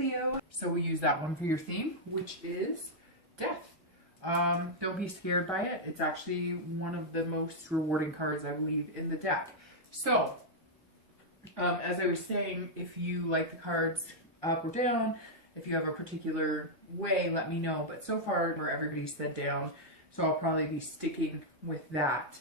Leo. So we use that one for your theme, which is death. Don't be scared by it. It's actually one of the most rewarding cards, I believe, in the deck. So, as I was saying, if you like the cards up or down, if you have a particular way, let me know. But so far, where everybody said down, so I'll probably be sticking with that.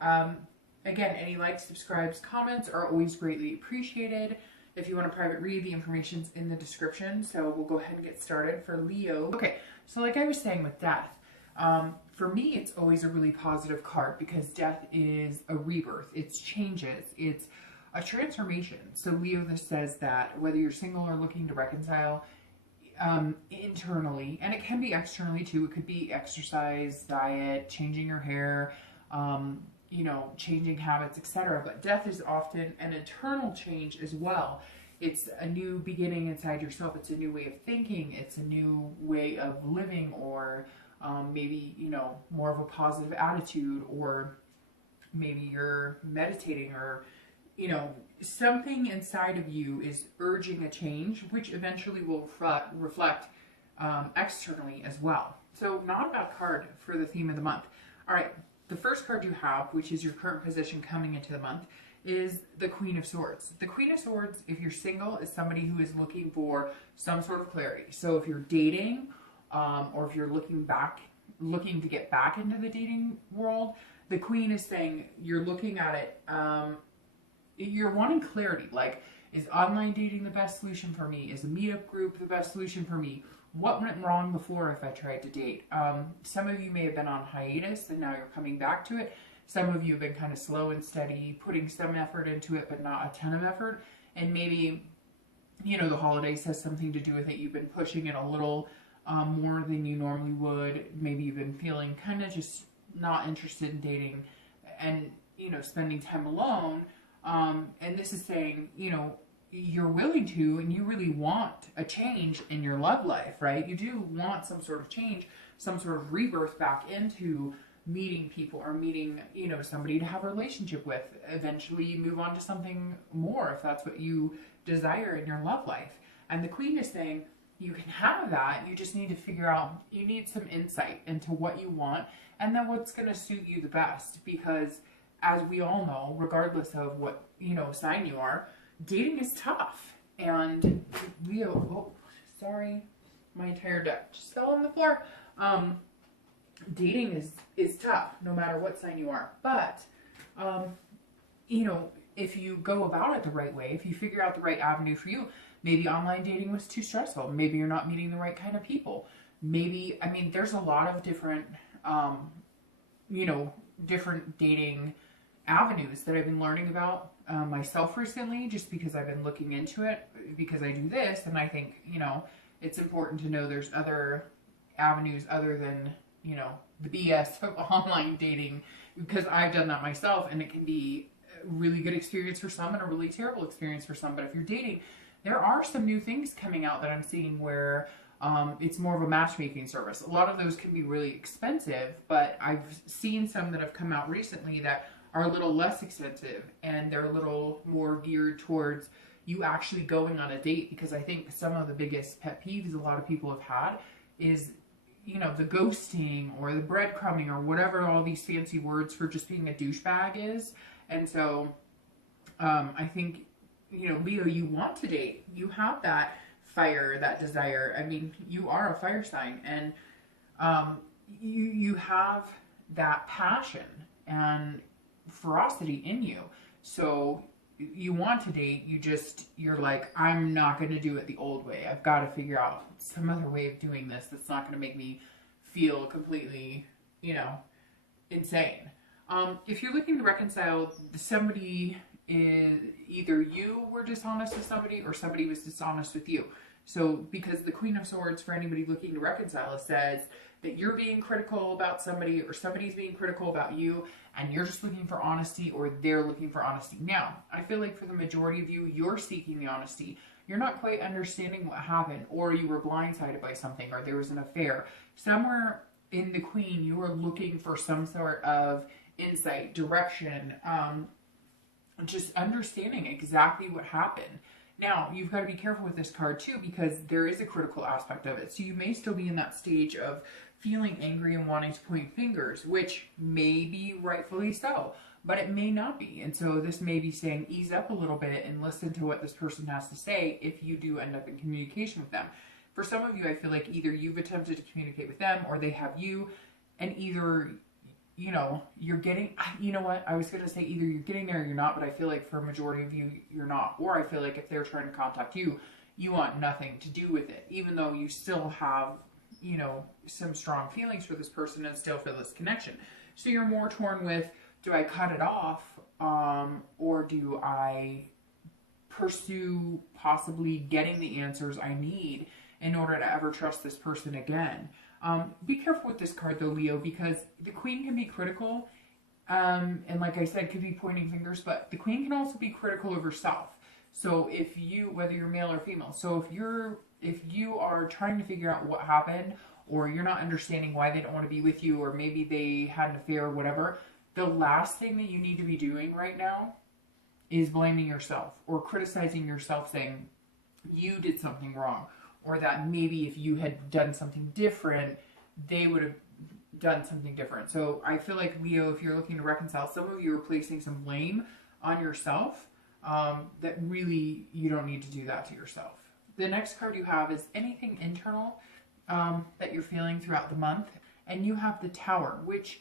Again, any likes, subscribes, comments are always greatly appreciated. If you want a private read, the information's in the description. So we'll go ahead and get started for Leo. Okay, so like I was saying with death, for me, it's always a really positive card because death is a rebirth. It's changes. It's a transformation. So Leo, this says that whether you're single or looking to reconcile internally, and it can be externally too. It could be exercise, diet, changing your hair, you know, changing habits, etc. But death is often an internal change as well. It's a new beginning inside yourself. It's a new way of thinking. It's a new way of living, or maybe, you know, more of a positive attitude, or maybe you're meditating, or, you know, something inside of you is urging a change, which eventually will reflect externally as well. So not a bad card for the theme of the month. All right. The first card you have, which is your current position coming into the month, is the Queen of Swords. The Queen of Swords, if you're single, is somebody who is looking for some sort of clarity. So if you're dating, or if you're looking to get back into the dating world, the Queen is saying you're looking at it, you're wanting clarity. Like, is online dating the best solution for me? Is a meetup group the best solution for me? What went wrong before if I tried to date? Some of you may have been on hiatus and now you're coming back to it. Some of you have been kind of slow and steady, putting some effort into it, but not a ton of effort. And maybe, you know, the holidays has something to do with it. You've been pushing it a little more than you normally would. Maybe you've been feeling kind of just not interested in dating and, you know, spending time alone. And this is saying, you know, you're willing to, and you really want a change in your love life, right? You do want some sort of change, some sort of rebirth back into meeting people, or meeting, you know, somebody to have a relationship with. Eventually you move on to something more if that's what you desire in your love life. And the Queen is saying you can have that. You just need to figure out, you need some insight into what you want and then what's going to suit you the best. Because as we all know, regardless of what, you know, sign you are, dating is tough. And Leo, oh, sorry, my entire deck just fell on the floor. Dating is tough, no matter what sign you are. But, you know, if you go about it the right way, if you figure out the right avenue for you, maybe online dating was too stressful. Maybe you're not meeting the right kind of people. Maybe, I mean, there's a lot of different, you know, different dating avenues that I've been learning about myself recently, just because I've been looking into it, because I do this, and I think, you know, it's important to know there's other avenues other than, you know, the BS of online dating, because I've done that myself, and it can be a really good experience for some and a really terrible experience for some. But if you're dating, there are some new things coming out that I'm seeing where it's more of a matchmaking service. A lot of those can be really expensive, but I've seen some that have come out recently that are a little less expensive, and they're a little more geared towards you actually going on a date. Because I think some of the biggest pet peeves a lot of people have had is, you know, the ghosting or the breadcrumbing or whatever all these fancy words for just being a douchebag is. And so I think, you know, Leo, you want to date. You have that fire, that desire. I mean, you are a fire sign, and you have that passion and ferocity in you. So you want to date, you're like, I'm not going to do it the old way. I've got to figure out some other way of doing this that's not going to make me feel completely, you know, insane. If you're looking to reconcile, somebody is, either you were dishonest with somebody or somebody was dishonest with you. So because the Queen of Swords, for anybody looking to reconcile, says that you're being critical about somebody, or somebody's being critical about you, and you're just looking for honesty, or they're looking for honesty. Now, I feel like for the majority of you, you're seeking the honesty. You're not quite understanding what happened, or you were blindsided by something, or there was an affair. Somewhere in the Queen, you are looking for some sort of insight, direction, just understanding exactly what happened. Now, you've got to be careful with this card too, because there is a critical aspect of it. So you may still be in that stage of feeling angry and wanting to point fingers, which may be rightfully so, but it may not be. And so this may be saying ease up a little bit and listen to what this person has to say if you do end up in communication with them. For some of you, I feel like either you've attempted to communicate with them or they have you, and either, you know, you're getting, you know what, I was going to say either you're getting there or you're not, but I feel like for a majority of you, you're not. Or I feel like if they're trying to contact you, you want nothing to do with it, even though you still have, you know, some strong feelings for this person and still feel this connection. So you're more torn with, do I cut it off, or do I pursue possibly getting the answers I need in order to ever trust this person again? Be careful with this card though, Leo, because the Queen can be critical, and like I said, could be pointing fingers, but the Queen can also be critical of herself. So if you, whether you're male or female, so if you are trying to figure out what happened, or you're not understanding why they don't want to be with you, or maybe they had an affair or whatever, the last thing that you need to be doing right now is blaming yourself or criticizing yourself, saying you did something wrong, or that maybe if you had done something different, they would have done something different. So I feel like, Leo, if you're looking to reconcile, some of you are placing some blame on yourself, that really you don't need to do that to yourself. The next card you have is anything internal that you're feeling throughout the month, and you have the Tower, which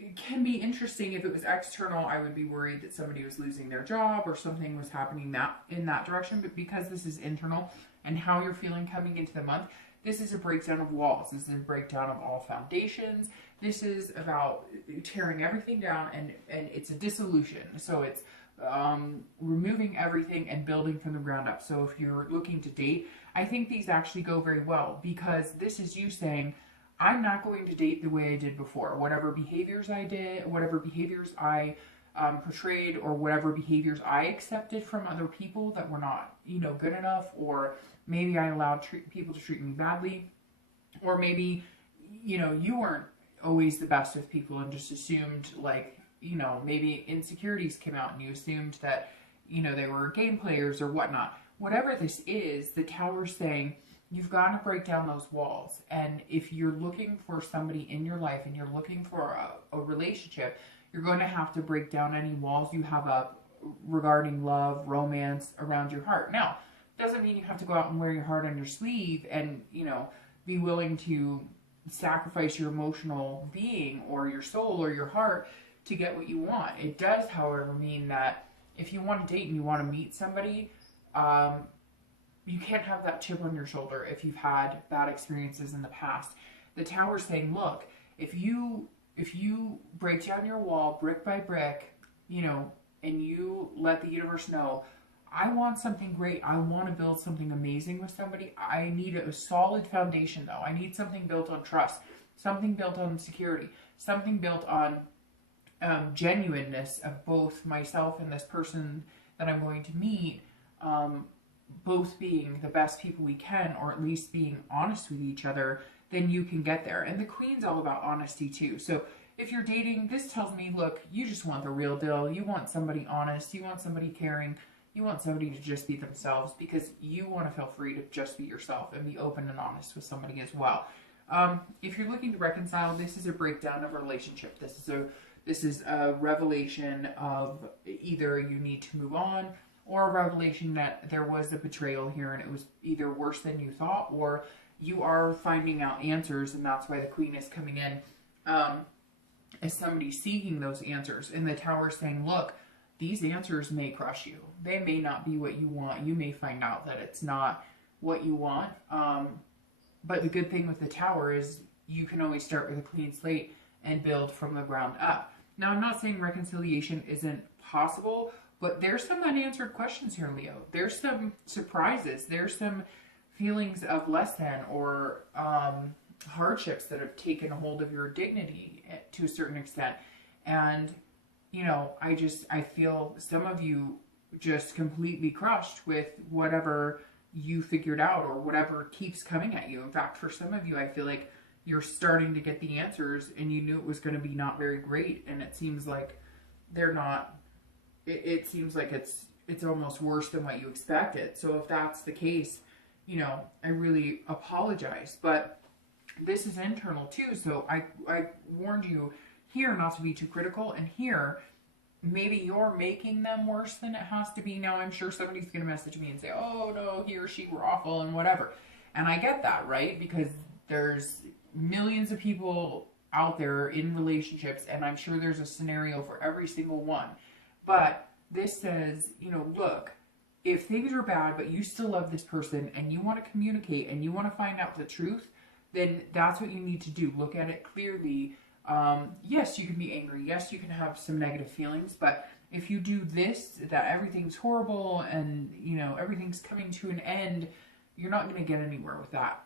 it can be interesting. If it was external, I would be worried that somebody was losing their job or something was happening in that direction. But because this is internal and how you're feeling coming into the month, this is a breakdown of walls. This is a breakdown of all foundations. This is about tearing everything down, and it's a dissolution. So it's removing everything and building from the ground up. So if you're looking to date, I think these actually go very well, because this is you saying, I'm not going to date the way I did before. Whatever behaviors I did, whatever behaviors I portrayed, or whatever behaviors I accepted from other people that were not, you know, good enough, or maybe I allowed people to treat me badly, or maybe, you know, you weren't always the best with people and just assumed, like, you know, maybe insecurities came out and you assumed that, you know, they were game players or whatnot. Whatever this is, the Tower's saying, you've got to break down those walls. And if you're looking for somebody in your life and you're looking for a relationship, you're going to have to break down any walls you have up regarding love, romance, around your heart. Now, doesn't mean you have to go out and wear your heart on your sleeve and, you know, be willing to sacrifice your emotional being or your soul or your heart to get what you want. It does, however, mean that if you want to date and you want to meet somebody, you can't have that chip on your shoulder if you've had bad experiences in the past. The Tower's saying, look, if you break down your wall brick by brick, you know, and you let the universe know, I want something great. I want to build something amazing with somebody. I need a solid foundation, though. I need something built on trust, something built on security, something built on genuineness of both myself and this person that I'm going to meet, both being the best people we can, or at least being honest with each other, then you can get there. And the Queen's all about honesty too. So if you're dating, this tells me, look, you just want the real deal. You want somebody honest. You want somebody caring. You want somebody to just be themselves, because you want to feel free to just be yourself and be open and honest with somebody as well. If you're looking to reconcile, this is a breakdown of a relationship. This is a revelation of either you need to move on, or a revelation that there was a betrayal here and it was either worse than you thought, or you are finding out answers, and that's why the Queen is coming in as somebody seeking those answers. And the Tower is saying, look, these answers may crush you. They may not be what you want. You may find out that it's not what you want. But the good thing with the Tower is you can always start with a clean slate and build from the ground up. Now, I'm not saying reconciliation isn't possible, but there's some unanswered questions here, Leo. There's some surprises. There's some feelings of less than, or hardships that have taken a hold of your dignity to a certain extent. And, you know, I feel some of you just completely crushed with whatever you figured out or whatever keeps coming at you. In fact, for some of you, I feel like you're starting to get the answers and you knew it was going to be not very great. And it seems like they're not, it seems like it's it's almost worse than what you expected. So if that's the case, you know, I really apologize. But this is internal too. So I warned you here not to be too critical, and here maybe you're making them worse than it has to be. Now I'm sure somebody's going to message me and say, oh no, he or she were awful and whatever. And I get that, right? Because there's millions of people out there in relationships, and I'm sure there's a scenario for every single one. But this says, you know, look, if things are bad, but you still love this person and you want to communicate and you want to find out the truth, then that's what you need to do. Look at it clearly. Yes, you can be angry. Yes, you can have some negative feelings, but if you do this, that everything's horrible and, you know, everything's coming to an end, you're not going to get anywhere with that.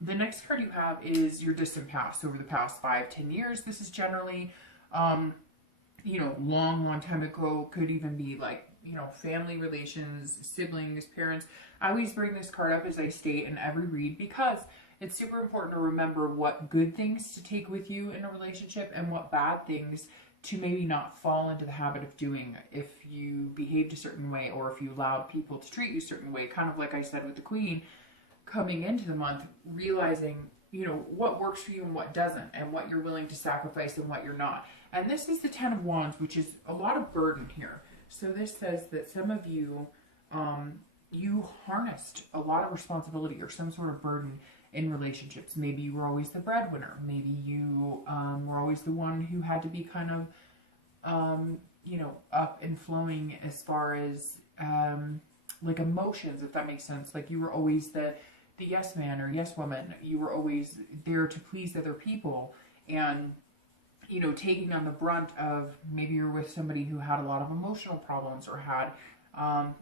The next card you have is your distant past, over the past 5-10 years. This is generally, you know, long time ago. Could even be like, you know, family relations, siblings, parents. I always bring this card up as I state in every read because it's super important to remember what good things to take with you in a relationship and what bad things to maybe not fall into the habit of doing if you behaved a certain way or if you allowed people to treat you a certain way. Kind of like I said with the Queen, coming into the month, realizing, you know, what works for you and what doesn't, and what you're willing to sacrifice and what you're not. And this is the Ten of Wands, which is a lot of burden here. So this says that some of you, you harnessed a lot of responsibility or some sort of burden in relationships. Maybe you were always the breadwinner. Maybe you were always the one who had to be kind of, you know, up and flowing as far as like emotions, if that makes sense. Like you were always the yes man or yes woman. You were always there to please other people, and, you know, taking on the brunt of, maybe you're with somebody who had a lot of emotional problems or had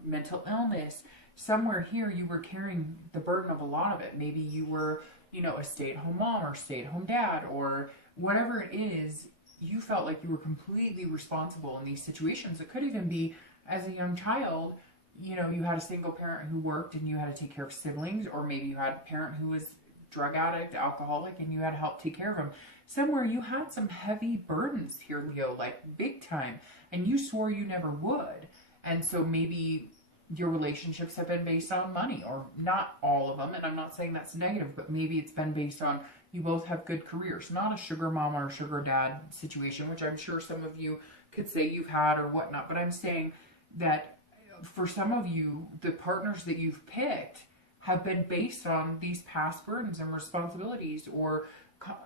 mental illness. Somewhere here you were carrying the burden of a lot of it. Maybe you were, you know, a stay-at-home mom or stay-at-home dad or whatever it is. You felt like you were completely responsible in these situations. It could even be as a young child, you know, you had a single parent who worked and you had to take care of siblings, or maybe you had a parent who was drug addict, alcoholic, and you had to help take care of them. Somewhere you had some heavy burdens here, Leo, like big time, and you swore you never would. And so maybe your relationships have been based on money, or not all of them, and I'm not saying that's negative, but maybe it's been based on you both have good careers, not a sugar mama or sugar dad situation, which I'm sure some of you could say you've had or whatnot. But I'm saying that for some of you, the partners that you've picked have been based on these past burdens and responsibilities, or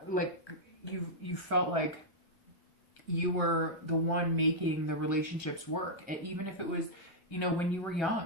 like you felt like you were the one making the relationships work, and even if it was, you know, when you were young,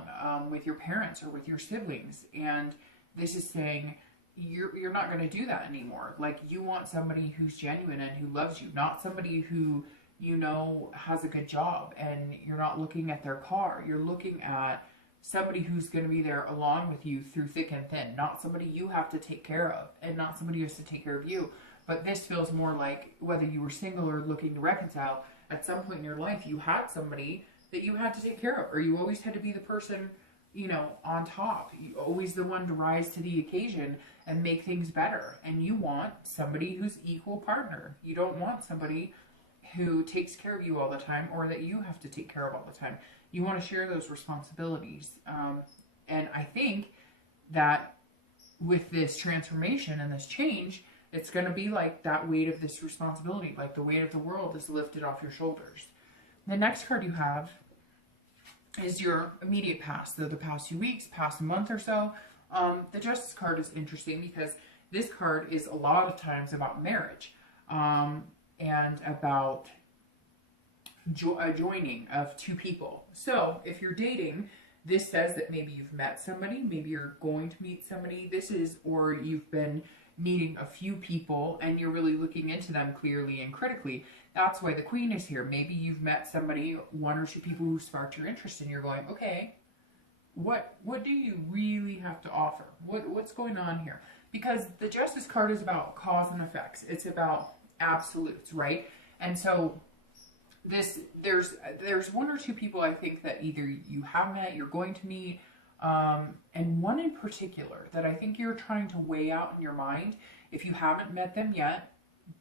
with your parents or with your siblings. And this is saying you're not going to do that anymore. Like, you want somebody who's genuine and who loves you, not somebody who, you know, has a good job, and you're not looking at their car. You're looking at somebody who's going to be there along with you through thick and thin, not somebody you have to take care of, and not somebody who has to take care of you. But this feels more like, whether you were single or looking to reconcile, at some point in your life, you had somebody that you had to take care of, or you always had to be the person, you know, on top. You always the one to rise to the occasion and make things better. And you want somebody who's equal partner. You don't want somebody who takes care of you all the time, or that you have to take care of all the time. You want to share those responsibilities. And I think that with this transformation and this change, it's going to be like that weight of this responsibility, like the weight of the world is lifted off your shoulders. The next card you have is your immediate past, the past few weeks, past month or so. The Justice card is interesting because this card is a lot of times about marriage, and about a joining of two people. So if you're dating, this says that maybe you've met somebody, maybe you're going to meet somebody. This is, or you've been meeting a few people and you're really looking into them clearly and critically. That's why the Queen is here. Maybe you've met somebody, one or two people who sparked your interest, and you're going, okay, what do you really have to offer? What's going on here? Because the Justice card is about cause and effects. It's about absolutes, right? And so there's one or two people I think that either you have met, you're going to meet, and one in particular that I think you're trying to weigh out in your mind. If you haven't met them yet,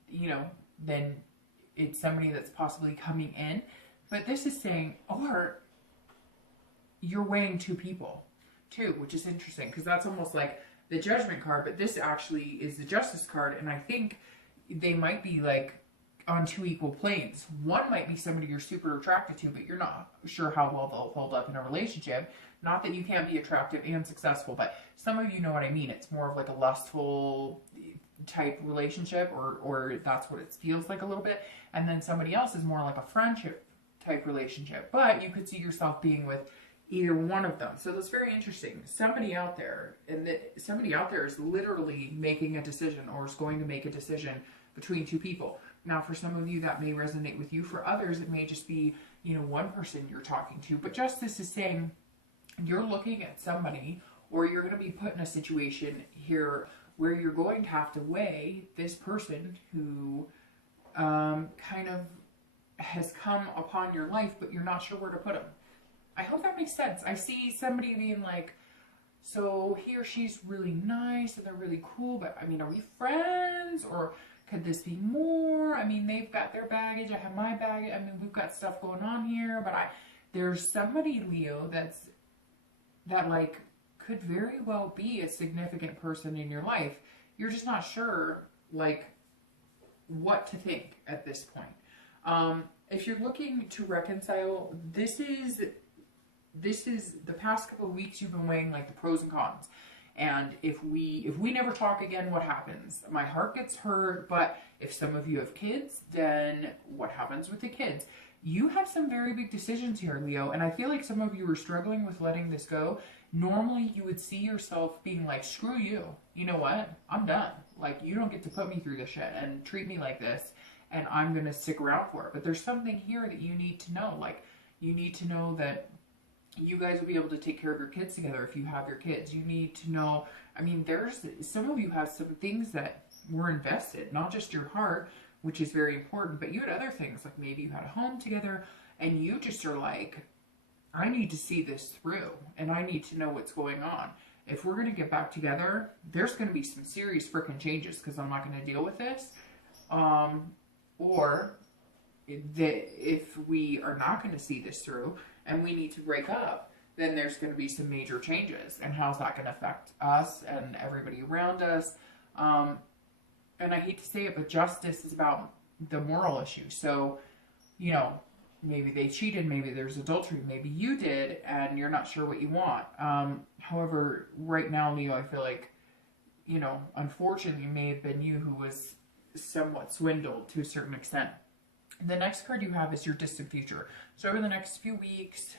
you know, then it's somebody that's possibly coming in. But this is saying, or you're weighing two people too, which is interesting because that's almost like the Judgment card, but this actually is the Justice card, and I think they might be like on two equal planes. One might be somebody you're super attracted to, but you're not sure how well they'll hold up in a relationship. Not that you can't be attractive and successful, but some of you know what I mean. It's more of like a lustful type relationship, or that's what it feels like a little bit. And then somebody else is more like a friendship type relationship, but you could see yourself being with either one of them. So that's very interesting. Somebody out there, somebody out there is literally making a decision, or is going to make a decision between two people. Now, for some of you, that may resonate with you. For others, it may just be, one person you're talking to. But Justice is saying you're looking at somebody, or you're going to be put in a situation here where you're going to have to weigh this person who kind of has come upon your life, but you're not sure where to put them. I hope that makes sense. I see somebody being like, so he or she's really nice and they're really cool, but I mean, are we friends, or could this be more? I mean, they've got their baggage, I have my baggage. I mean, we've got stuff going on here, but there's somebody, Leo, that like could very well be a significant person in your life. You're just not sure like what to think at this point. If you're looking to reconcile, this is the past couple of weeks you've been weighing like the pros and cons. And if we never talk again, what happens? My heart gets hurt, but if some of you have kids, then what happens with the kids? You have some very big decisions here, Leo, and I feel like some of you are struggling with letting this go. Normally, you would see yourself being like, screw you. You know what? I'm done. Like, you don't get to put me through this shit and treat me like this, and I'm going to stick around for it. But there's something here that you need to know. Like, you need to know that you guys will be able to take care of your kids together if you have your kids. You need to know, I mean, there's some of you have some things that were invested, not just your heart, which is very important, but you had other things, like maybe you had a home together and you just are like, I need to see this through and I need to know what's going on. If we're going to get back together, there's going to be some serious freaking changes because I'm not going to deal with this. Or if we are not going to see this through and we need to break up, then there's going to be some major changes. And how's that going to affect us and everybody around us? And I hate to say it, but justice is about the moral issue. So, maybe they cheated, maybe there's adultery, maybe you did, and you're not sure what you want. However, right now, Leo, I feel like, unfortunately, it may have been you who was somewhat swindled to a certain extent. The next card you have is your distant future. So over the next few weeks,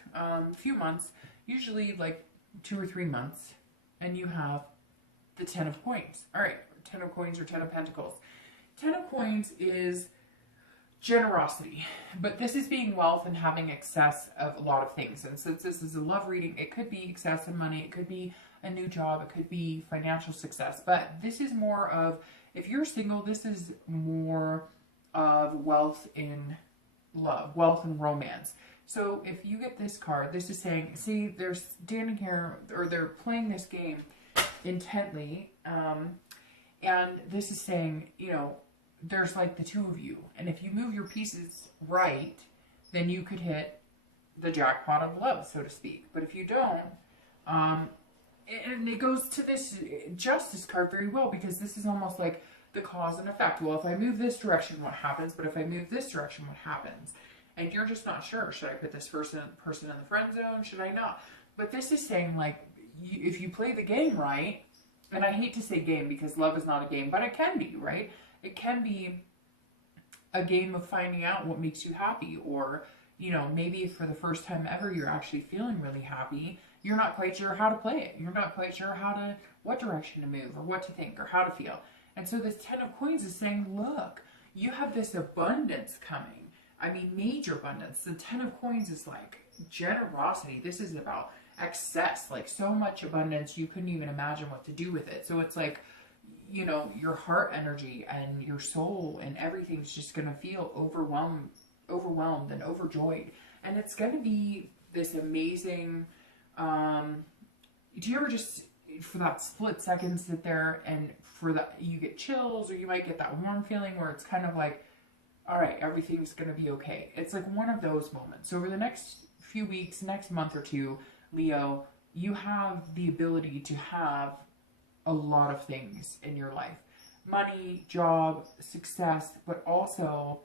few months, usually like 2 or 3 months, and you have the 10 of Coins. All right, 10 of Coins or 10 of Pentacles. 10 of Coins is generosity, but this is being wealth and having excess of a lot of things. And since this is a love reading, it could be excess in money, it could be a new job, it could be financial success, but this is more of, if you're single, this is more of wealth in love, wealth and romance. So if you get this card, this is saying, see, they're standing here, or they're playing this game intently, and this is saying, there's like the two of you, and if you move your pieces right, then you could hit the jackpot of love, so to speak. But if you don't, and it goes to this Justice card very well, because this is almost like the cause and effect. Well, if I move this direction, what happens? But if I move this direction, what happens? And you're just not sure. Should I put this person in the friend zone? Should I not? But this is saying, like, if you play the game right, and I hate to say game because love is not a game, but it can be, right? It can be a game of finding out what makes you happy, or, maybe for the first time ever, you're actually feeling really happy. You're not quite sure how to play it. You're not quite sure what direction to move, or what to think, or how to feel. And so this 10 of Coins is saying, look, you have this abundance coming. I mean, major abundance. The 10 of Coins is like generosity. This is about excess, like so much abundance you couldn't even imagine what to do with it. So it's like, your heart energy and your soul and everything's just going to feel overwhelmed and overjoyed. And it's going to be this amazing, do you ever just, for that split second, sit there and you get chills, or you might get that warm feeling where it's kind of like, all right, everything's going to be okay. It's like one of those moments. So over the next few weeks, next month or two, Leo, you have the ability to have a lot of things in your life. Money, job, success, but also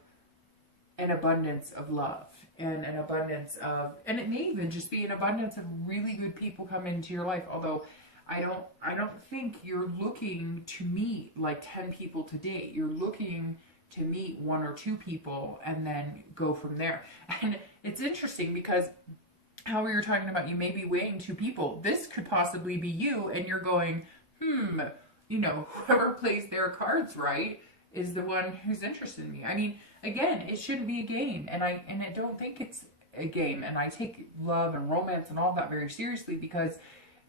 an abundance of love and an abundance of, and it may even just be an abundance of really good people come into your life. Although I don't think you're looking to meet like 10 people to date. You're looking to meet 1 or 2 people and then go from there. And it's interesting because how we were talking about, you may be weighing 2 people. This could possibly be you, and you're going, you know, whoever plays their cards right is the one who's interested in me. I mean, again, it shouldn't be a game, and I don't think it's a game. And I take love and romance and all that very seriously because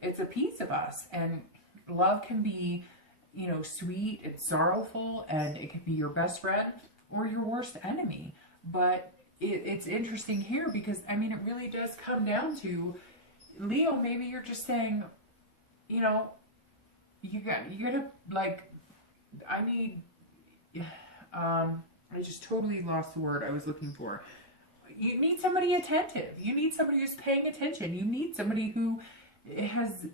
it's a piece of us, and love can be, you know, sweet and sorrowful, and it could be your best friend or your worst enemy. But it's interesting here because, I mean, it really does come down to, Leo, maybe you're just saying, you know, you gotta, like, I need, I just totally lost the word I was looking for. You need somebody attentive. You need somebody who's paying attention. You need somebody who has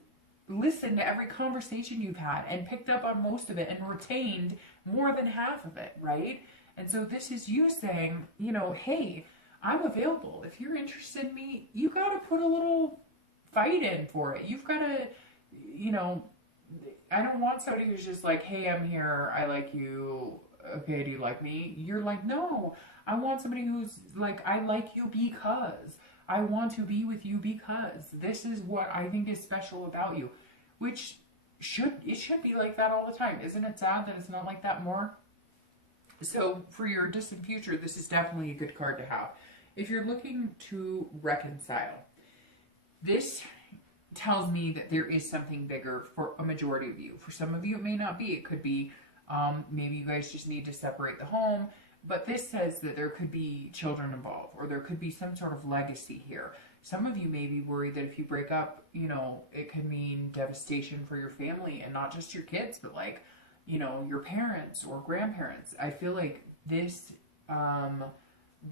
listened to every conversation you've had and picked up on most of it and retained more than half of it, right? And so this is you saying, you know, hey, I'm available. If you're interested in me, you got to put a little fight in for it. You've got to, you know, I don't want somebody who's just like, hey, I'm here. I like you. Okay, do you like me? You're like, no, I want somebody who's like, I like you because I want to be with you because this is what I think is special about you, which should be like that all the time. Isn't it sad that it's not like that more? So for your distant future, this is definitely a good card to have. If you're looking to reconcile, this tells me that there is something bigger for a majority of you. For some of you, it may not be. It could be maybe you guys just need to separate the home. But this says that there could be children involved, or there could be some sort of legacy here. Some of you may be worried that if you break up, you know, it could mean devastation for your family, and not just your kids, but like, you know, your parents or grandparents. I feel like this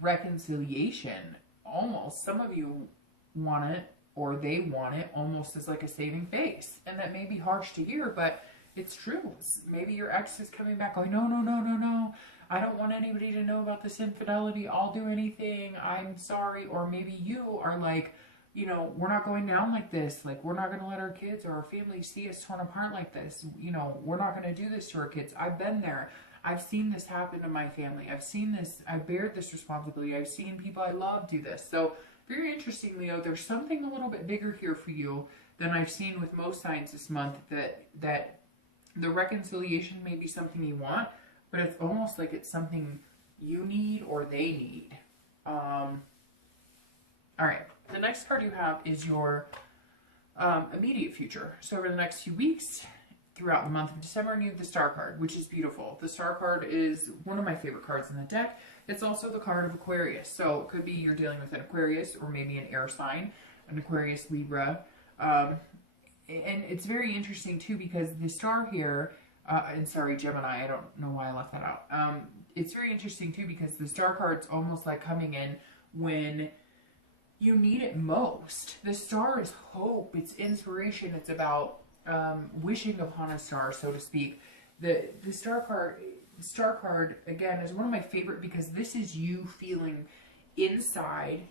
reconciliation, almost, some of you want it, or they want it almost as like a saving face. And that may be harsh to hear, but it's true. Maybe your ex is coming back going, no, no, no, no, no. I don't want anybody to know about this infidelity. I'll do anything. I'm sorry. Or maybe you are like, you know, we're not going down like this. Like, we're not going to let our kids or our family see us torn apart like this. You know, we're not going to do this to our kids. I've been there. I've seen this happen to my family. I've seen this. I bared this responsibility. I've seen people I love do this. So very interesting, Leo. There's something a little bit bigger here for you than I've seen with most signs this month, that the reconciliation may be something you want, but it's almost like it's something you need or they need. All right. The next card you have is your immediate future. So over the next few weeks, throughout the month of December, you have the Star card, which is beautiful. The Star card is one of my favorite cards in the deck. It's also the card of Aquarius. So it could be you're dealing with an Aquarius or maybe an air sign, an Aquarius, Libra. And it's very interesting too because the Star here, and sorry, Gemini, I don't know why I left that out. It's very interesting too because the Star card's almost like coming in when you need it most. The Star is hope, it's inspiration, it's about wishing upon a star, so to speak. The Star card again is one of my favorite because this is you feeling inside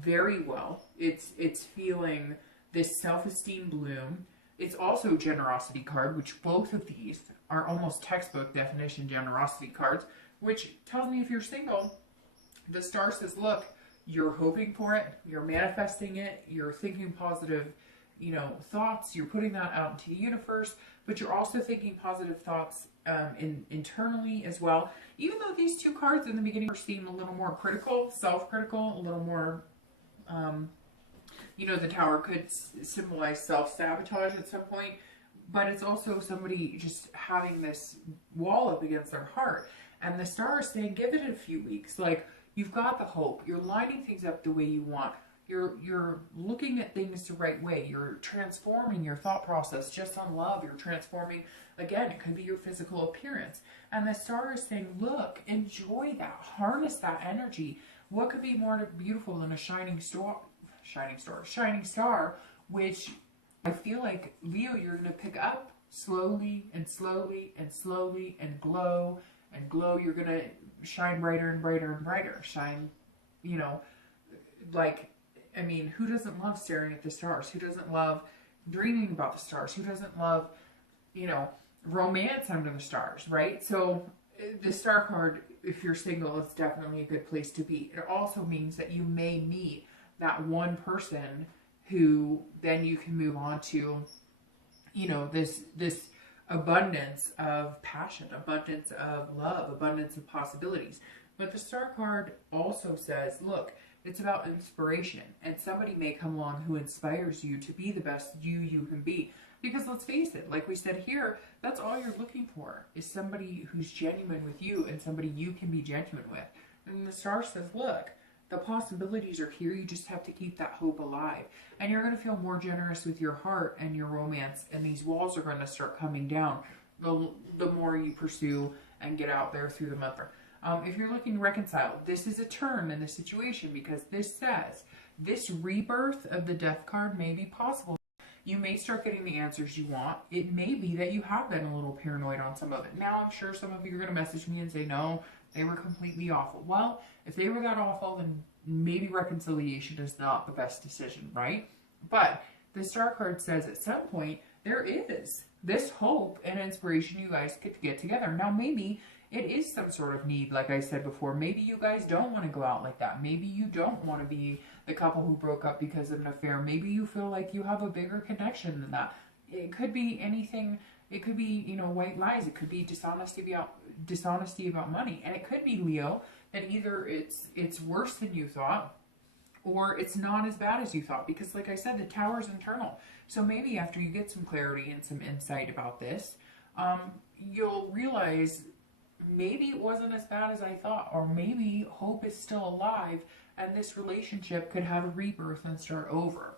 very well. It's feeling this self-esteem bloom. It's also a generosity card, which both of these are almost textbook definition generosity cards, which tells me if you're single, the Star says, look, you're hoping for it, you're manifesting it, you're thinking positive, you know, thoughts, you're putting that out into the universe, but you're also thinking positive thoughts internally as well. Even though these two cards in the beginning seem a little more critical, self-critical, a little more, you know, the Tower could symbolize self-sabotage at some point, but it's also somebody just having this wall up against their heart. And the Star is saying, give it a few weeks. Like, you've got the hope. You're lining things up the way you want. You're looking at things the right way. You're transforming your thought process just on love. You're transforming, again, it could be your physical appearance. And the Star is saying, look, enjoy that. Harness that energy. What could be more beautiful than a shining star which I feel like, Leo, you're going to pick up slowly and slowly and slowly and glow and glow. You're going to shine brighter and brighter and brighter. Shine, you know, like, I mean, who doesn't love staring at the stars? Who doesn't love dreaming about the stars? Who doesn't love, you know, romance under the stars, right? So the star card, if you're single, is definitely a good place to be. It also means that you may meet that one person who then you can move on to, you know, this abundance of passion, abundance of love, abundance of possibilities. But the star card also says, look, it's about inspiration, and somebody may come along who inspires you to be the best you can be. Because let's face it, like we said here, that's all you're looking for, is somebody who's genuine with you and somebody you can be genuine with. And the star says, look, the possibilities are here. You just have to keep that hope alive. And you're going to feel more generous with your heart and your romance, and these walls are going to start coming down the more you pursue and get out there through the month. If you're looking to reconcile, this is a turn in the situation, because this says this rebirth of the Death card may be possible. You may start getting the answers you want. It may be that you have been a little paranoid on some of it. Now, I'm sure some of you are going to message me and say, no, they were completely awful. Well, if they were that awful, then maybe reconciliation is not the best decision, right? But the star card says at some point, there is this hope and inspiration you guys could get together. Now, maybe it is some sort of need, like I said before. Maybe you guys don't want to go out like that. Maybe you don't want to be the couple who broke up because of an affair. Maybe you feel like you have a bigger connection than that. It could be anything. It could be, you know, white lies. It could be dishonesty about money. And it could be, Leo, that either it's worse than you thought, or it's not as bad as you thought. Because like I said, the tower is internal. So maybe after you get some clarity and some insight about this, you'll realize maybe it wasn't as bad as I thought, or maybe hope is still alive and this relationship could have a rebirth and start over.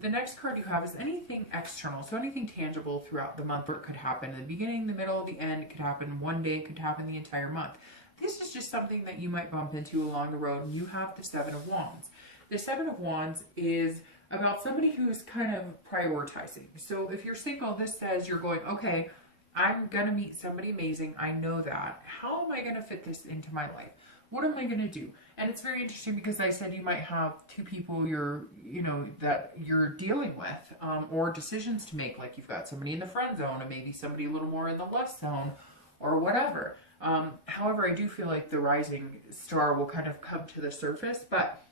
The next card you have is anything external, so anything tangible throughout the month, or it could happen in the beginning, the middle, the end. It could happen one day, it could happen the entire month. This is just something that you might bump into along the road, and you have the Seven of Wands. The Seven of Wands is about somebody who is kind of prioritizing. So if you're single, this says you're going, okay, I'm going to meet somebody amazing. I know that. How am I going to fit this into my life? What am I going to do? And it's very interesting because I said you might have two people that you're dealing with, or decisions to make. Like you've got somebody in the friend zone and maybe somebody a little more in the lust zone or whatever. However, I do feel like the rising star will kind of come to the surface, but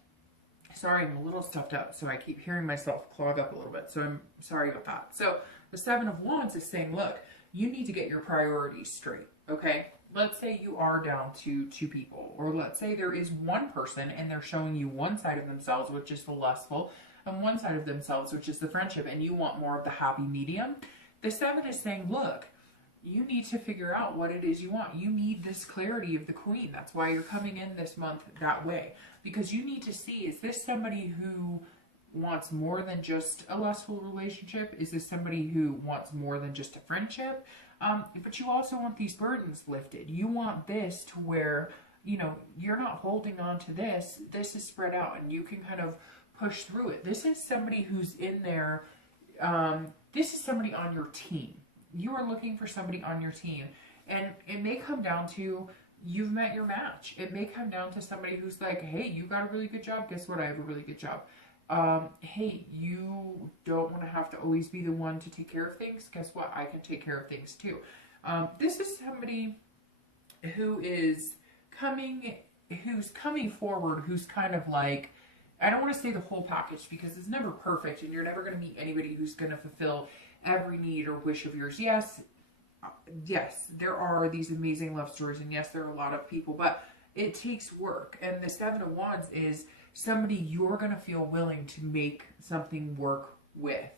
sorry, I'm a little stuffed up. So I keep hearing myself clog up a little bit. So I'm sorry about that. So the Seven of Wands is saying, look, you need to get your priorities straight, okay? Let's say you are down to two people, or let's say there is one person and they're showing you one side of themselves, which is the lustful, and one side of themselves, which is the friendship, and you want more of the happy medium. The Seven is saying, look, you need to figure out what it is you want. You need this clarity of the Queen. That's why you're coming in this month that way, because you need to see, is this somebody who wants more than just a lustful relationship? Is this somebody who wants more than just a friendship? But you also want these burdens lifted. You want this to where, you know, you're not holding on to this. This is spread out and you can kind of push through it. This is somebody who's in there. This is somebody on your team. You are looking for somebody on your team. And it may come down to you've met your match. It may come down to somebody who's like, hey, you got a really good job. Guess what? I have a really good job. Hey, you don't want to have to always be the one to take care of things. Guess what? I can take care of things too. This is somebody who's coming forward, who's kind of like, I don't want to say the whole package because it's never perfect and you're never going to meet anybody who's going to fulfill every need or wish of yours. Yes, there are these amazing love stories, and yes, there are a lot of people, but it takes work. And the Seven of Wands is somebody you're going to feel willing to make something work with,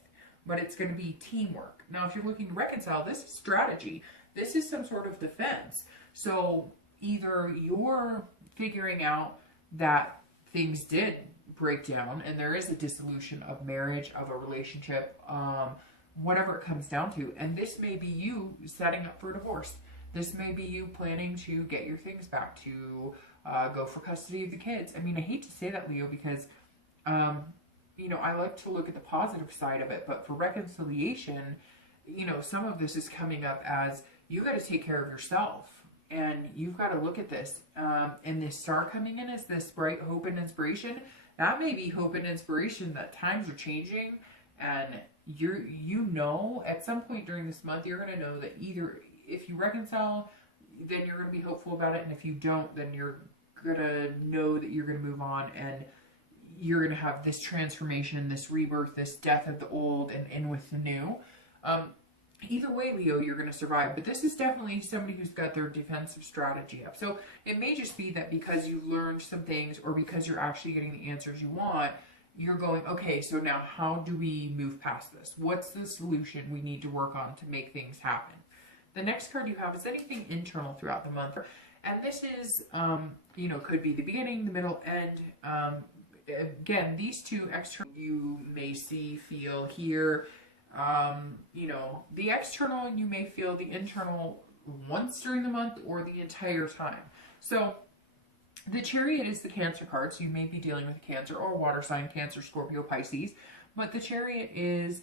but it's going to be teamwork. Now, if you're looking to reconcile, this is strategy. This is some sort of defense. So either you're figuring out that things did break down and there is a dissolution of marriage, of a relationship, whatever it comes down to. And this may be you setting up for a divorce. This may be you planning to get your things back, to go for custody of the kids. I mean, I hate to say that, Leo, because you know, I like to look at the positive side of it, but for reconciliation, you know, some of this is coming up as you got to take care of yourself. And you've got to look at this. And this star coming in is this bright hope and inspiration. That may be hope and inspiration that times are changing. And you know, at some point during this month, you're going to know that either if you reconcile, then you're going to be hopeful about it. And if you don't, then you're going to know that you're going to move on. And you're going to have this transformation, this rebirth, this death of the old and in with the new. Either way, Leo, you're going to survive. But this is definitely somebody who's got their defensive strategy up. So it may just be that because you learned some things or because you're actually getting the answers you want, you're going, okay, so now how do we move past this? What's the solution we need to work on to make things happen? The next card you have is anything internal throughout the month. And this is, you know, could be the beginning, the middle, end. Again, these two external you may see, feel, hear. You know, the external you may feel, the internal once during the month or the entire time. So the Chariot is the Cancer card, so you may be dealing with Cancer or water sign, Cancer, Scorpio, Pisces. But the Chariot is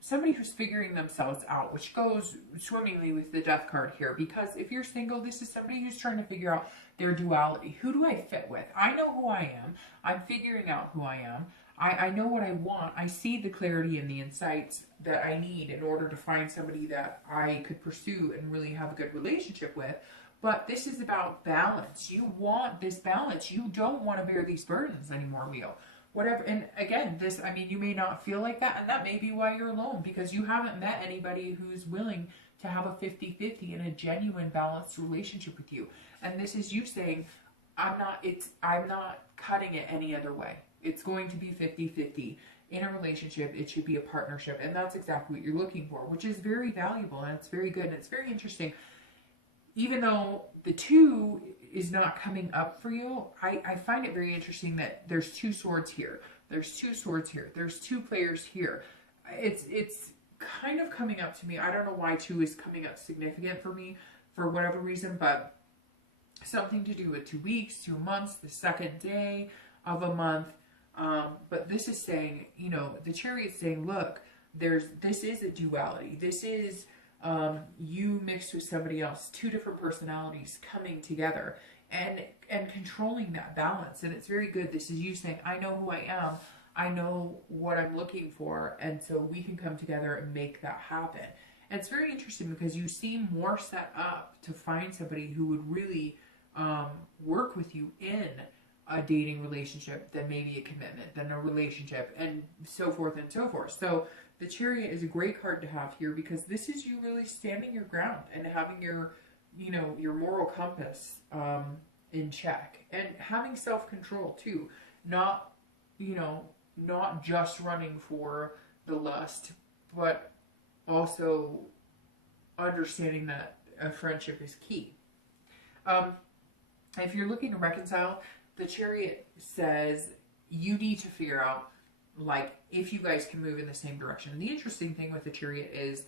somebody who's figuring themselves out, which goes swimmingly with the Death card here. Because if you're single, this is somebody who's trying to figure out their duality. Who do I fit with? I know who I am. I'm figuring out who I am. I know what I want. I see the clarity and the insights that I need in order to find somebody that I could pursue and really have a good relationship with. But this is about balance. You want this balance. You don't want to bear these burdens anymore, Leo. Whatever. And again, this, I mean, you may not feel like that. And that may be why you're alone, because you haven't met anybody who's willing to have a 50-50 and a genuine balanced relationship with you. And this is you saying, I'm not cutting it any other way. It's going to be 50-50. In a relationship, it should be a partnership. And that's exactly what you're looking for, which is very valuable and it's very good and it's very interesting. Even though the two is not coming up for you, I find it very interesting that there's two swords here. There's two swords here. There's two players here. It's kind of coming up to me. I don't know why two is coming up significant for me for whatever reason, but something to do with 2 weeks, 2 months, the second day of a month. But this is saying, you know, the Chariot's saying, look, this is a duality. This is you mixed with somebody else, two different personalities coming together and controlling that balance. And it's very good. This is you saying, I know who I am. I know what I'm looking for. And so we can come together and make that happen. And it's very interesting because you seem more set up to find somebody who would really work with you in a dating relationship than maybe a commitment, than a relationship, and so forth and so forth. So the Chariot is a great card to have here because this is you really standing your ground and having your, you know, your moral compass in check and having self-control too. Not, you know, not just running for the lust, but also understanding that a friendship is key. If you're looking to reconcile, the Chariot says you need to figure out, like, if you guys can move in the same direction. And the interesting thing with the Chariot is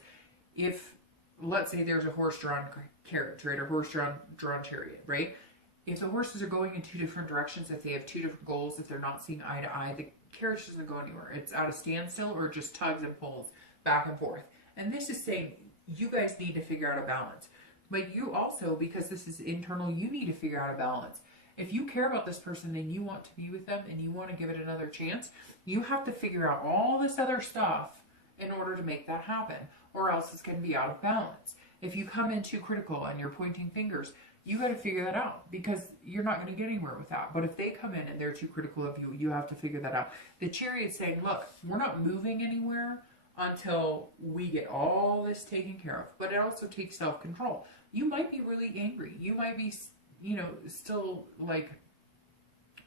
if, let's say there's a horse-drawn carriage, right, or horse-drawn chariot, right? If the horses are going in two different directions, if they have two different goals, if they're not seeing eye to eye, the carriage doesn't go anywhere. It's at a standstill or just tugs and pulls back and forth. And this is saying you guys need to figure out a balance. But you also, because this is internal, you need to figure out a balance. If you care about this person and you want to be with them and you want to give it another chance, you have to figure out all this other stuff in order to make that happen, or else it's going to be out of balance. If you come in too critical and you're pointing fingers, you got to figure that out because you're not going to get anywhere with that. But if they come in and they're too critical of you, you have to figure that out. The Chariot's saying, look, we're not moving anywhere until we get all this taken care of. But it also takes self-control. You might be really angry. You might be, you know, still like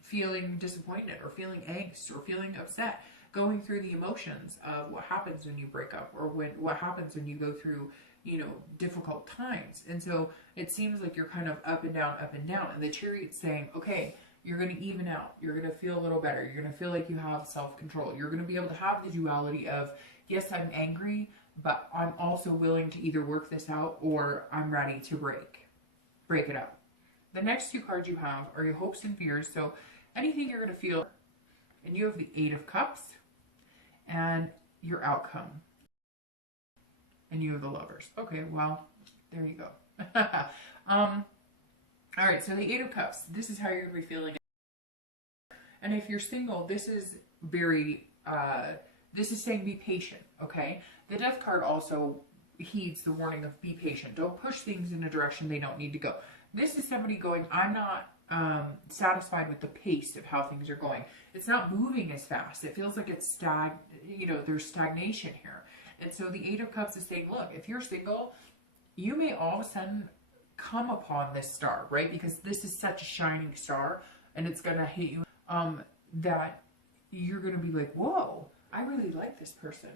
feeling disappointed or feeling angst or feeling upset, going through the emotions of what happens when you break up or what happens when you go through, you know, difficult times. And so it seems like you're kind of up and down, and the Chariot's saying, okay, you're going to even out. You're going to feel a little better. You're going to feel like you have self-control. You're going to be able to have the duality of, yes, I'm angry, but I'm also willing to either work this out or I'm ready to break it up. The next two cards you have are your hopes and fears. So anything you're going to feel, And you have the Eight of Cups and your outcome. And you have the Lovers. Okay, well, there you go. All right, so the Eight of Cups, this is how you're going to be feeling. And if you're single, this is very, this is saying be patient, okay? The Death card also heeds the warning of be patient. Don't push things in a direction they don't need to go. This is somebody going, I'm not satisfied with the pace of how things are going. It's not moving as fast. It feels like it's there's stagnation here. And so the Eight of Cups is saying, look, if you're single, you may all of a sudden come upon this star, right? Because this is such a shining star, and it's going to hit you, that you're going to be like, whoa, I really like this person.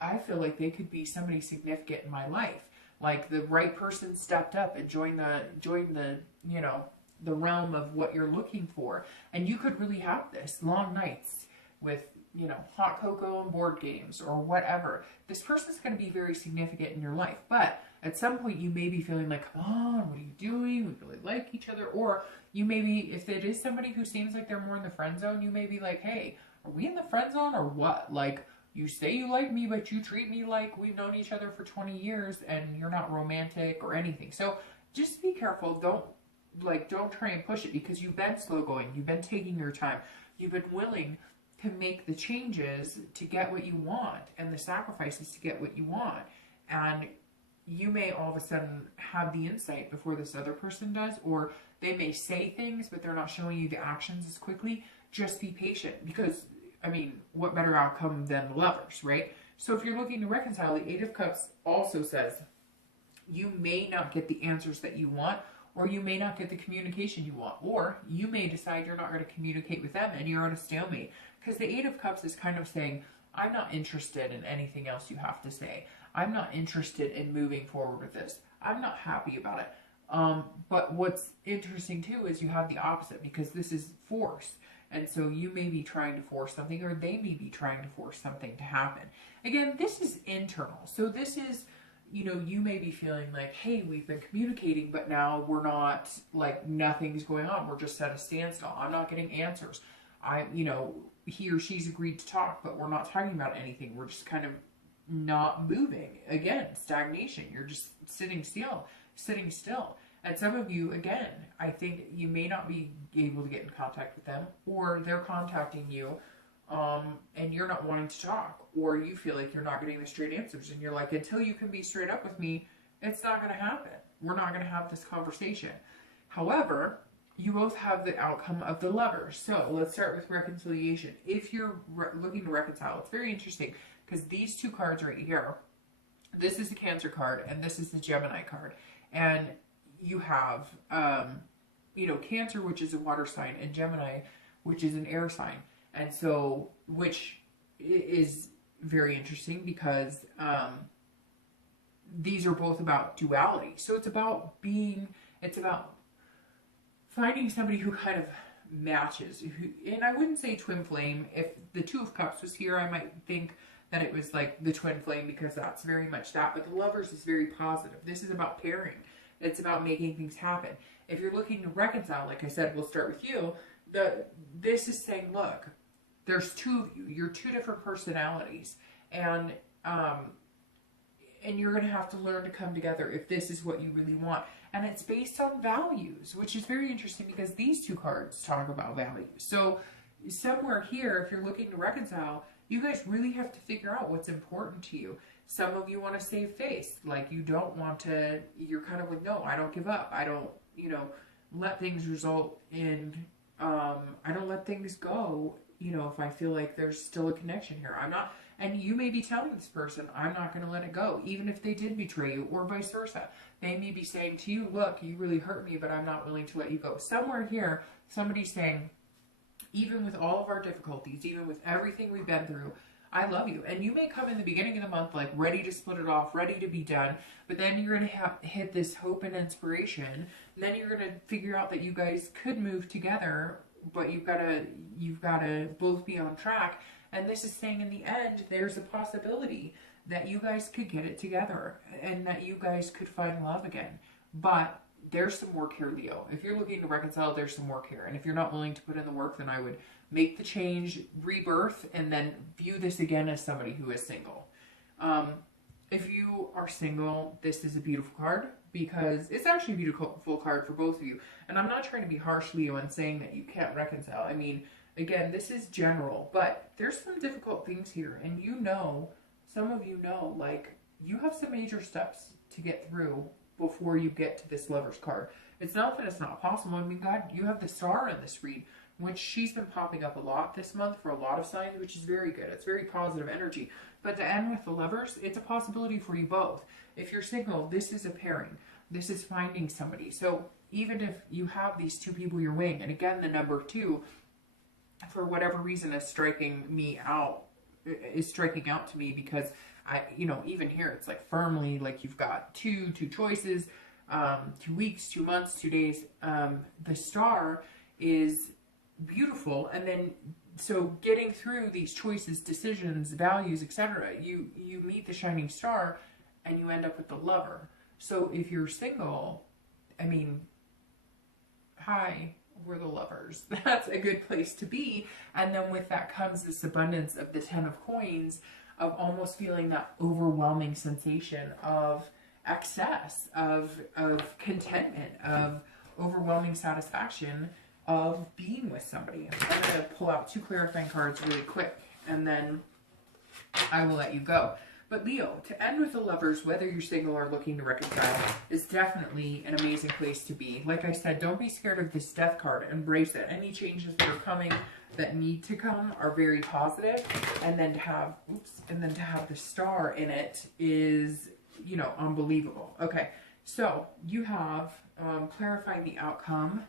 I feel like they could be somebody significant in my life. Like the right person stepped up and joined the the realm of what you're looking for. And you could really have this long nights with, hot cocoa and board games or whatever. This person's going to be very significant in your life. But at some point you may be feeling like, come on, what are you doing? We really like each other. Or you may be, if it is somebody who seems like they're more in the friend zone, you may be like, hey, are we in the friend zone or what? Like, you say you like me, but you treat me like we've known each other for 20 years and you're not romantic or anything. So just be careful. Don't try and push it, because you've been slow going. You've been taking your time. You've been willing to make the changes to get what you want and the sacrifices to get what you want. And you may all of a sudden have the insight before this other person does, or they may say things, but they're not showing you the actions as quickly. Just be patient, because, what better outcome than Lovers, right? So if you're looking to reconcile, the Eight of Cups also says you may not get the answers that you want, or you may not get the communication you want, or you may decide you're not going to communicate with them and you're on a stalemate. Because the Eight of Cups is kind of saying, I'm not interested in anything else you have to say. I'm not interested in moving forward with this. I'm not happy about it. But what's interesting too is you have the opposite, because this is force. And so you may be trying to force something, or they may be trying to force something to happen. Again, this is internal. So this is, you may be feeling like, hey, we've been communicating, but now we're not, like, nothing's going on. We're just at a standstill. I'm not getting answers. He or she's agreed to talk, but we're not talking about anything. We're just kind of not moving. Again, stagnation. You're just sitting still. And some of you, again, I think you may not be able to get in contact with them, or they're contacting you, and you're not wanting to talk, or you feel like you're not getting the straight answers, and you're like, until you can be straight up with me, it's not going to happen. We're not going to have this conversation. However, you both have the outcome of the Lovers. So let's start with reconciliation. If you're looking to reconcile, it's very interesting, because these two cards right here, this is the Cancer card, and this is the Gemini card. And you have, Cancer, which is a water sign, and Gemini, which is an air sign. And so, which is very interesting, because these are both about duality. So it's about finding somebody who kind of matches. And I wouldn't say twin flame. If the Two of Cups was here, I might think that it was like the twin flame, because that's very much that. But the Lovers is very positive. This is about pairing. It's about making things happen. If you're looking to reconcile, like I said, we'll start with you. This is saying, look, there's two of you. You're two different personalities, and you're going to have to learn to come together if this is what you really want. And it's based on values, which is very interesting, because these two cards talk about values. So somewhere here, if you're looking to reconcile, you guys really have to figure out what's important to you. Some of you want to save face. Like, you don't want to, you're kind of like, no, I don't give up. I don't, let things result in, I don't let things go, if I feel like there's still a connection here. I'm not, and you may be telling this person, I'm not going to let it go, even if they did betray you, or vice versa. They may be saying to you, look, you really hurt me, but I'm not willing to let you go. Somewhere here, somebody's saying, even with all of our difficulties, even with everything we've been through, I love you. And you may come in the beginning of the month like ready to split it off, ready to be done, but then you're going to hit this hope and inspiration. And then you're going to figure out that you guys could move together, but you've got to both be on track. And this is saying, in the end, there's a possibility that you guys could get it together and that you guys could find love again. But there's some work here, Leo. If you're looking to reconcile, there's some work here. And if you're not willing to put in the work, then I would make the change, rebirth, and then view this again as somebody who is single. If you are single, this is a beautiful card because it's actually a beautiful card for both of you. And I'm not trying to be harsh, Leo, and saying that you can't reconcile. I mean, again, this is general, but there's some difficult things here. And you know, some of you know, like, you have some major steps to get through before you get to this Lover's card. It's not that it's not possible. I mean, God, you have the Star in this read, which she's been popping up a lot this month for a lot of signs, which is very good. It's very positive energy. But to end with the Lovers, it's a possibility for you both. If you're single, this is a pairing. This is finding somebody. So even if you have these two people you're weighing, and again, the number 2, for whatever reason, is striking out to me because I, you know, even here, it's like firmly, like you've got two choices, 2 weeks, 2 months, 2 days. The Star is beautiful. And then, so getting through these choices, decisions, values, etc., you meet the shining star and you end up with the Lover. So if you're single, I mean, hi, we're the Lovers. That's a good place to be. And then with that comes this abundance of the 10 of coins, of almost feeling that overwhelming sensation of excess, of contentment, of overwhelming satisfaction of being with somebody. I'm going to pull out 2 clarifying cards really quick, and then I will let you go. But Leo, to end with the Lovers, whether you're single or looking to reconcile, is definitely an amazing place to be. Like I said, don't be scared of this Death card. Embrace it. Any changes that are coming, that need to come, are very positive. And then to have, the Star in it is, you know, unbelievable. Okay, so you have clarifying the outcome,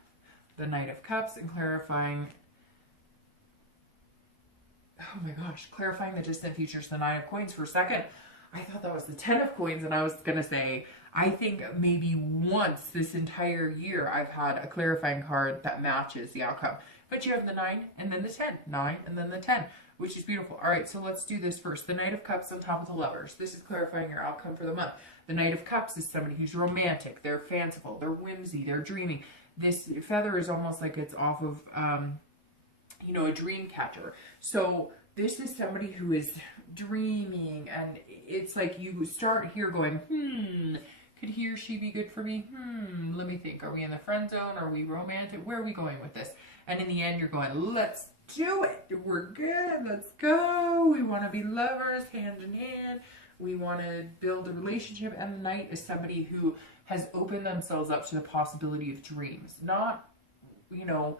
the Knight of Cups, and clarifying, oh my gosh, clarifying the distant futures, the 9 of Coins. For a second, I thought that was the 10 of Coins, and I was going to say, I think maybe once this entire year I've had a clarifying card that matches the outcome. But you have the 9 and then the 10. 9 and then the 10, which is beautiful. All right, so let's do this first. The Knight of Cups on top of the Lovers. This is clarifying your outcome for the month. The Knight of Cups is somebody who's romantic. They're fanciful. They're whimsy. They're dreaming. This feather is almost like it's off of, you know, a dream catcher. So this is somebody who is dreaming, and it's like you start here going, could he or she be good for me? Let me think. Are we in the friend zone? Are we romantic? Where are we going with this? And in the end, you're going, let's do it. We're good. Let's go. We want to be lovers, hand in hand. We want to build a relationship. And the Knight is somebody who has opened themselves up to the possibility of dreams. Not, you know,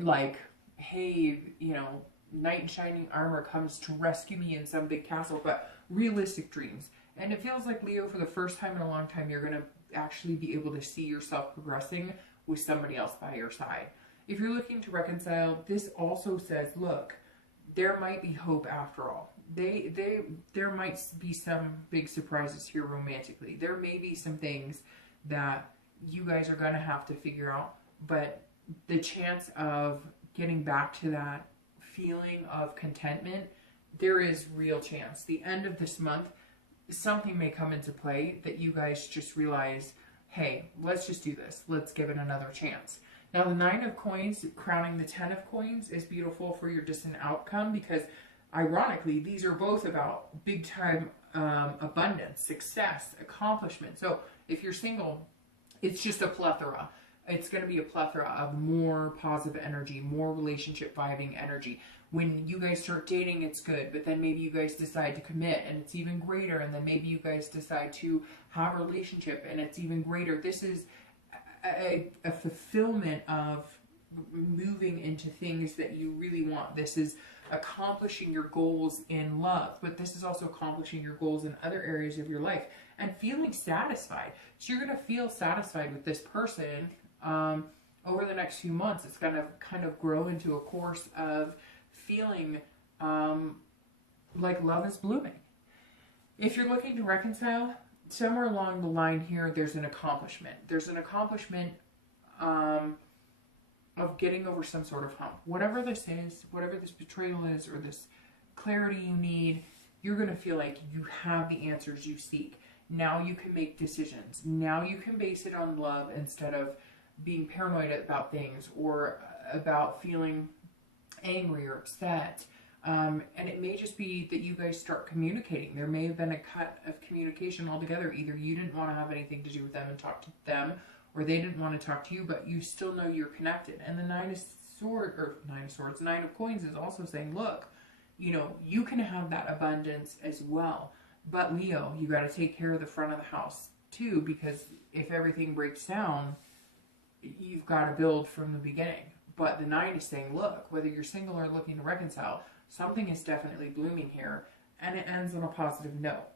like, hey, you know, knight in shining armor comes to rescue me in some big castle, but realistic dreams. And it feels like, Leo, for the first time in a long time, you're going to actually be able to see yourself progressing with somebody else by your side. If you're looking to reconcile, this also says, look, there might be hope after all. There might be some big surprises here romantically. There may be some things that you guys are going to have to figure out, but the chance of getting back to that feeling of contentment, there is real chance. The end of this month, something may come into play that you guys just realize, hey, let's just do this. Let's give it another chance. Now, the 9 of Coins crowning the 10 of Coins is beautiful for your distant outcome because, ironically, these are both about big-time abundance, success, accomplishment. So if you're single, it's just a plethora. It's going to be a plethora of more positive energy, more relationship vibing energy. When you guys start dating, it's good, but then maybe you guys decide to commit and it's even greater, and then maybe you guys decide to have a relationship and it's even greater. This is a fulfillment of moving into things that you really want. This is accomplishing your goals in love, but this is also accomplishing your goals in other areas of your life and feeling satisfied. So you're going to feel satisfied with this person over the next few months. It's going to kind of grow into a course of feeling like love is blooming. If you're looking to reconcile, somewhere along the line here, there's an accomplishment. There's an accomplishment of getting over some sort of hump. Whatever this is, whatever this betrayal is, or this clarity you need, you're going to feel like you have the answers you seek. Now you can make decisions. Now you can base it on love instead of being paranoid about things or about feeling angry or upset. And it may just be that you guys start communicating. There may have been a cut of communication altogether. Either you didn't want to have anything to do with them and talk to them, or they didn't want to talk to you, but you still know you're connected. And the Nine of Coins is also saying, look, you know, you can have that abundance as well. But Leo, you got to take care of the front of the house too, because if everything breaks down, you've got to build from the beginning. But the 9 is saying, look, whether you're single or looking to reconcile, something is definitely blooming here, and it ends on a positive note.